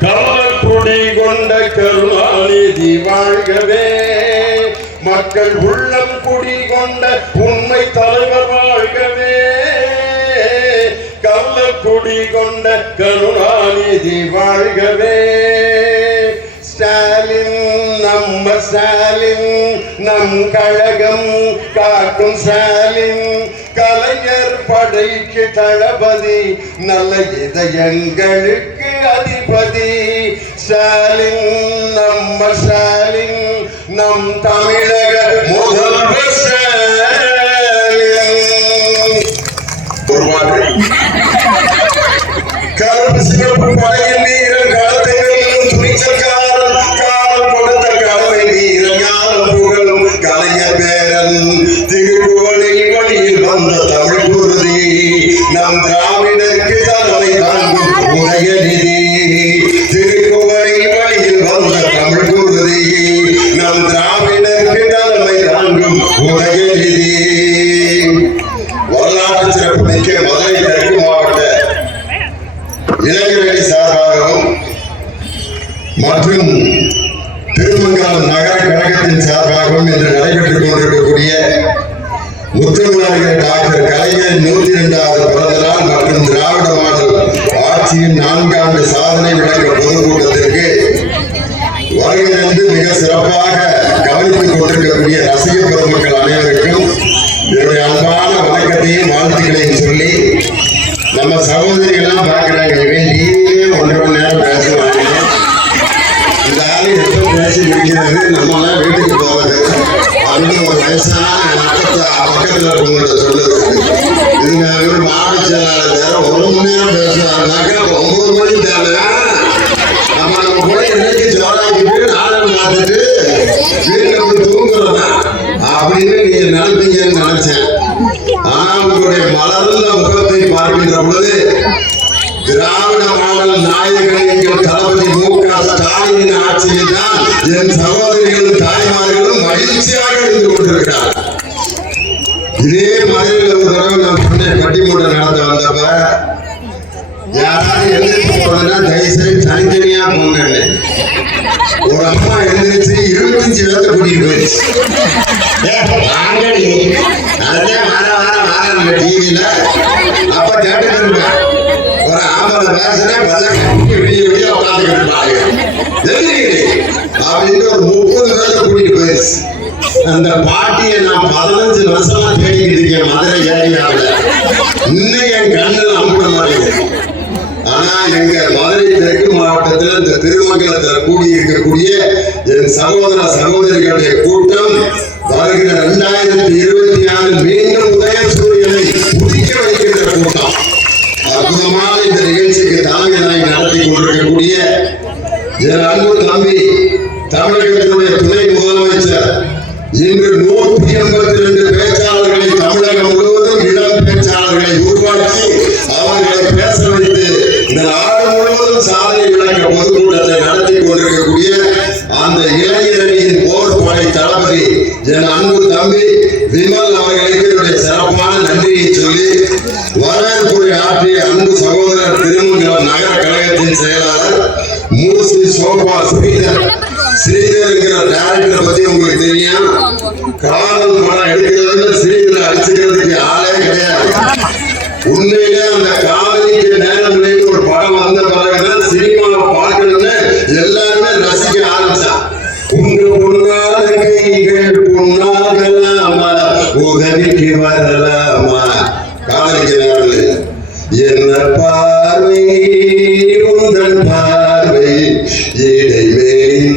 கள்ளக்குடி கொண்ட கருணாநிதி வாழ்கவே மக்கள் உள்ளம் குடி கொண்ட உண்மை தலைவர் வாழ்கவே கள்ளக்குடி கொண்ட கருணாநிதி வாழ்கவே ஸ்டாலின் நம்ம ஸ்டாலின் நம் கழகம் காக்கும் ஸ்டாலின். கலைஞர் படைக்கு தளபதி நல்ல இதயங்களுக்கு அதிபதி ஸ்டாலின் நம்ம ஸ்டாலின் நம் தமிழக முதல்வர் கருப்பு சிவப்பு படையின் நீரன் காலத்தை வெல்லும் துணிச்சல்காரன் காலம் கொடுத்த கடமை வீரன் ஞானம் புகழும் கலைஞர் பேரன் திருக்குவளை வழியில் வந்த தமிழ் குருதி நம் திராவிடருக்கு தலைமை தாங்கும் உதயநிதி கழகத்தின் பக்கத்தில் இருக்கவங்கள்ட்ட சொல்லுது. இதுங்க மாவட்ட செயலாளர் வேற ஒரு மணி நேரம் பேசுவாருனாக்கா ஒன்பது மணி தானே நம்ம நம்ம கூட இன்னைக்கு ஜோராக்கிட்டு நாடகம் பார்த்துட்டு வீட்டில் போய் தூங்குறதா அப்படின்னு நீங்க நினைப்பீங்கன்னு நினைச்சேன். ஆனா உங்களுடைய மலர்ந்த முகத்தை பார்க்கின்ற பொழுது திராவிட மாடல் நாயகன் எங்கள் தளபதி மு க. ஸ்டாலின் ஆட்சியில் தான் என் சகோதரிகளும் தாய்மார்களும் மகிழ்ச்சியாக இருந்து கொண்டிருக்கிறார் இதே மதுரையில் ஒரு தடவை நான் சொன்னேன் பட்டிமன்றம் நடந்து வந்தப்ப யாராவது எழுந்திரிச்சு போறதுன்னா தயவுசெய்து தனித்தனியா போங்கன்னு. ஒரு அம்மா எழுந்திரிச்சு இருபத்தஞ்சு பேர்த்த கூட்டிட்டு போயிடுச்சு. ஏய், வர வர வர நம்ம டிவியில அப்ப கேட்டு இருப்பேன் ஒரு ஆம்பளை பேசுனா பல்ல கட்டி வெளியே வெளியே உட்காந்துக்கிட்டு அப்படின்னு ஒரு முப்பது பேர்த்த கூட்டிட்டு போயிடுச்சு. அந்த பாட்டியை நான் பதினஞ்சு வருஷம் மதுரை ஏரியாவில் இன்னும் என் கண்ணில் அமுக்க மாட்டேங்குது ஆனா எங்க மதுரை தெற்கு மாவட்டத்தில் இந்த திருமங்கலத்தில் கூடி இருக்கக்கூடிய என் சகோதர சகோதரிகளுடைய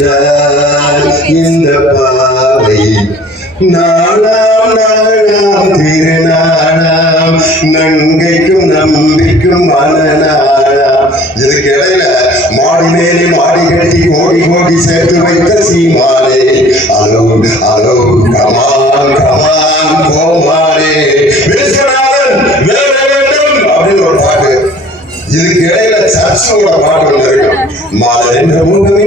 செய்தார் இந்த பாவை நாளாம் நாளாம் திருநாளாம். நங்கைக்கும் நம்பிக்கும் மனநாளாம். இதுக்கு இடையில மாடி மேலே மாடி கட்டி கோடி கோடி சேர்த்து வைத்த சீமானே hello hello come on come on கோமானே அப்படின்னு ஒரு பாட்டு. இதுக்கு இடையில சர்ச்சோட பாட்டு ஒன்று இருக்கும் மாலை என்ற முகமின்றி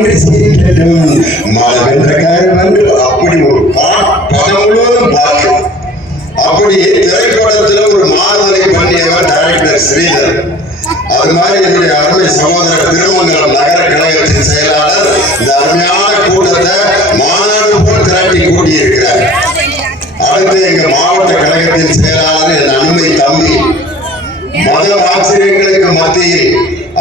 அது மாதிரி என்னுடைய அருமை சகோதரர் திருமங்கலம் நகர கழகத்தின் செயலாளர் இந்த அருமையான கூட்டத்தை மாநாடு போல் திரட்டி கூட்டியிருக்கிறார். அடுத்து எங்க மாவட்ட கழகத்தின் செயலாளர் என் அண்மை தம்பி மத ஆச்சரியங்களுக்கு மத்தியில்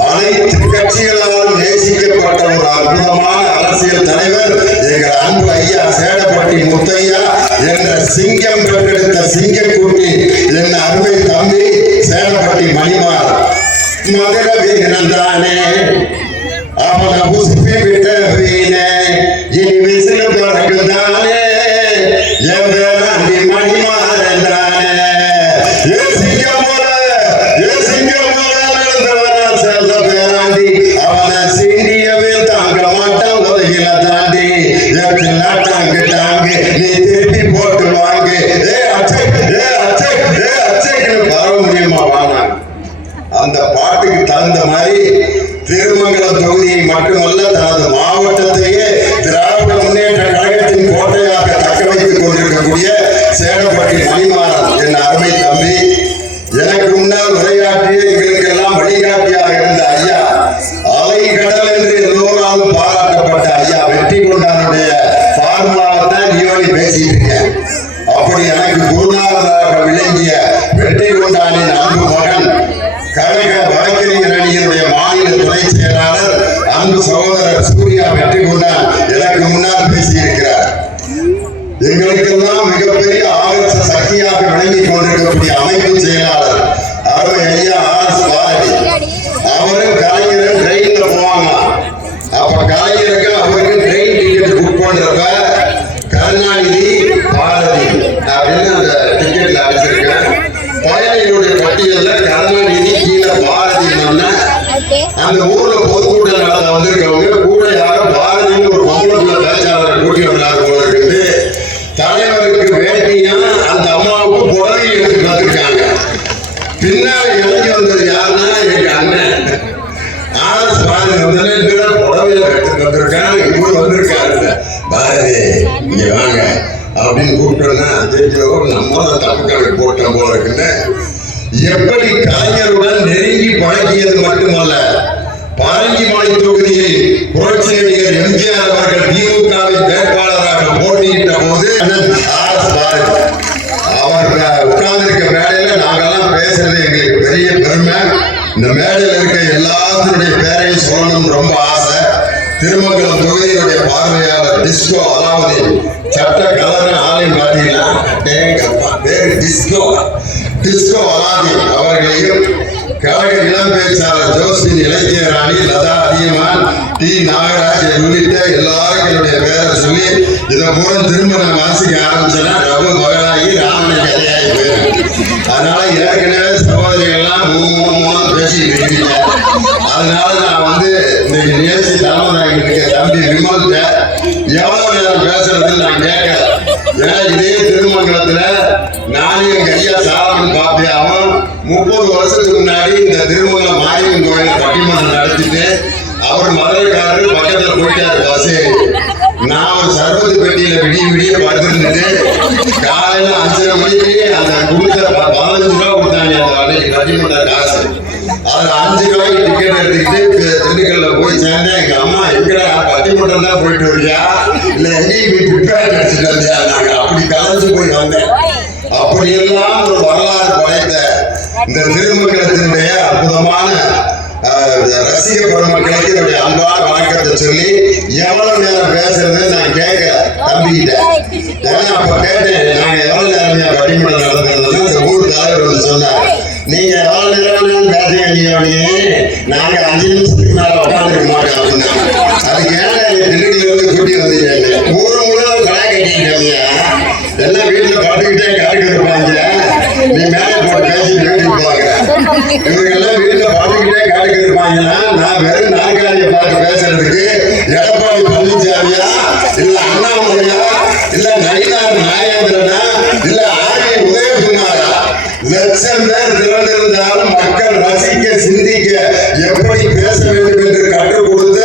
அனைத்து கட்சிகளால் நேசிக்கப்பட்ட ஒரு அற்புதமான அரசியல் தலைவர் எங்கள் அன்பு ஐயா சேடப்பட்டி முத்தையா என்ற சிங்கம் பெற்றெடுத்த சிங்கக்குட்டி என் அருமை தம்பி சேடப்பட்டி மணிமார் மதுர வீரன்தானே அவன புசுப்பி விட்ட வீணே இனி விசில பிறகுதானே என் அந்த பாட்டுக்கு தகுந்த மாதிரி திருமங்கலம் தொகுதியை மட்டுமல்ல தனது மாவட்டத்தையே எங்களுக்கெல்லாம் மிகப்பெரிய ஆதர்ச சக்தியாக விளங்கி கொண்டிருக்கக்கூடிய அமைப்பு செயலாளர் அவர் ஐயா ஆர் எஸ் பாரதி அவரும் கலைஞரும் ட்ரெயின்ல போவாங்க. அப்ப கலைஞருக்கு அவருக்கு ட்ரெயின் டிக்கெட் புக் பண்றப்ப கருணாநிதி பாரதி அப்படின்னு அந்த டிக்கெட்ல அடிச்சிருக்கேன் பயணிகளுடைய பட்டியல்ல கருணாநிதி கீழே பாரதி அந்த ஊர்ல பொதுக்கூட்டம் நடந்த வந்திருக்கவங்க எப்படி கலைஞருடன் நெருங்கி பழகியது மட்டுமல்ல பாரஞ்சிமலை தொகுதியில் புரட்சி எம்ஜிஆர் அவர்கள் திமுகவின் வேட்பாளராக போட்டியிட்ட போது அவர் உட்கார்ந்திருக்க மேடையில நாங்கெல்லாம் பேசுறது எங்களுக்கு பெரிய பெருமை. இந்த மேடையில் இருக்க எல்லாத்தினுடைய பேரையும் சொல்லணும்னு ரொம்ப ஆசை. திருமங்கலம் தொகுதியினுடைய பார்வையாளர் டிஸ்கோ அதாவது சட்ட கலர் ஆலயம் பார்த்தீங்கன்னா டேங்கப்பா, டிஸ்கோ. டிஸ்கோ அலாவுதீன் அவர்களையும் கழக இளம் பேச்சாளர் ஜோஸ்பின் இலக்கிய ராணி லதா அதியமான் டி நாகராஜ் உள்ளிட்ட எல்லாருக்கும் என்னுடைய பேரை சொல்லி இதை பூரா திரும்ப நான் வாசிக்க ஆரம்பிச்சேன்னா ரவு மகளாகி ராமனை கதையாகி போயிடும் அதனால ஏற்கனவே சகோதரிகள்லாம் மூணு மூணு மூணு பேசிட்டு இருக்கீங்க. அதனால நான் வந்து இன்னைக்கு நிகழ்ச்சி தலைமை இருக்க தம்பி விமல்கிட்ட எவ்வளவு நேரம் பேசுறதுன்னு நான் கேட்கல. ஏன்னா இதே திருமங்கலத்துல நானும் எங்க ஐயா சாலமன் பாப்பியாவும் முப்பது வருஷத்துக்கு முன்னாடி இந்த திருமங்கலம் மாரியம்மன் கோயில பட்டிமன்றம் நடத்திட்டு அவர் மதுரைக்காரர் பக்கத்துல போயிட்டாரு பாசு நான் ஒரு சர்வத்து பெட்டியில விடிய விடிய படுத்திருந்துட்டு காலையில அஞ்சரை மணிக்கு அந்த கொடுத்த பதினஞ்சு ரூபா கொடுத்தாங்க அந்த அன்னைக்கு பட்டிமன்ற காசு. அதுல அஞ்சு ரூபாய்க்கு டிக்கெட் எடுத்துக்கிட்டு திண்டுக்கல்ல போய் சேர்ந்தேன். எங்க அம்மா எங்கடா பட்டிமன்றம் தான் போயிட்டு வரியா? இல்ல எங்கேயும் போய் பிட்பேட் அடிச்சுட்டு வந்தியா? நாங்க அப்படி கலைஞ்சு போய் வந்தேன். அப்படியெல்லாம் ஒரு வரலாறு படைத்த இந்த திருமங்கலத்தினுடைய அற்புதமான ரசிக பெருமக்களுக்கு என்னுடைய அன்பான வணக்கத்தை சொல்லி எவ்வளவு நேரம் பேசுறது நான் கேட்கல தம்பிக்கிட்டேன் ஏன்னா அப்ப கேட்டேன் நாங்க எவ்வளவு நேரம் பட்டிமன்றம் நடந்ததுன்னா இந்த ஊர் தலைவர் வந்து சொன்னார். நீங்க எவ்வளவு நேரம் பேசுறீங்க நீங்க நாங்க அஞ்சு நிமிஷத்துக்கு மேல உட்காந்துருக்க மாட்டோம். இருக்கு. எடப்பாடி பழனிசாமியா இல்ல அண்ணாமலையா? இல்ல நயினார் நாகேந்திரனா இல்ல ஆர்வி உதயகுமாரா லட்சம் பேர் திரண்டிருந்தாலும் மக்கள் ரசிக்க சிந்திக்க எப்படி பேச வேண்டும் என்று கற்றுக் கொடுத்த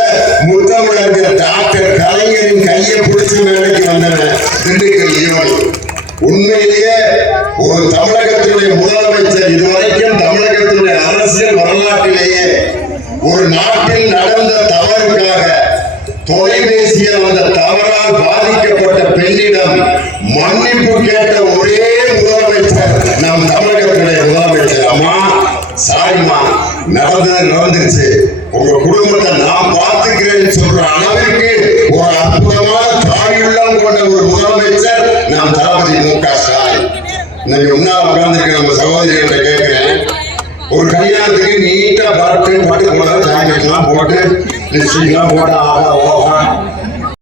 முத்தமிழர் டாக்டர் கலைஞரின் கையை பிடிச்சு வேலைக்கு வந்தன திண்டுக்கல் ஈவன் உண்மையிலேயே ஒரு தமிழகத்தினுடைய முதலமைச்சர் இதுவரைக்கும் தமிழகத்தினுடைய அரசியல் வரலாற்றிலேயே ஒரு நாட்டில் நடந்த தவறுக்காக தொலைபேசியில் அந்த தவறால் பாதிக்கப்பட்ட பெண்ணிடம் மன்னிப்பு கேட்ட ஒரே முதலமைச்சர் நம் தமிழகத்துடைய முதலமைச்சர் அம்மா வந்துருச்சு. உங்க குடும்பத்தை நான் பார்த்துக்கிறேன் சொல்ற அளவிற்கு ஒரு அற்புதமான தாயுள்ளம் கொண்ட ஒரு முதலமைச்சர் நம் தளபதி மு க ஸ்டாலின். இன்னைக்கு முன்னால் உட்கார்ந்துருக்க நம்ம சகோதரிகளை கேட்கிறேன் ஒரு கல்யாணத்துக்கு நீட்டா பார்த்து பட்டு போட ஜாக்கெட்லாம் போட்டு லிப்ஸ்டிக்லாம் போட்டு ஆகா ஓஹா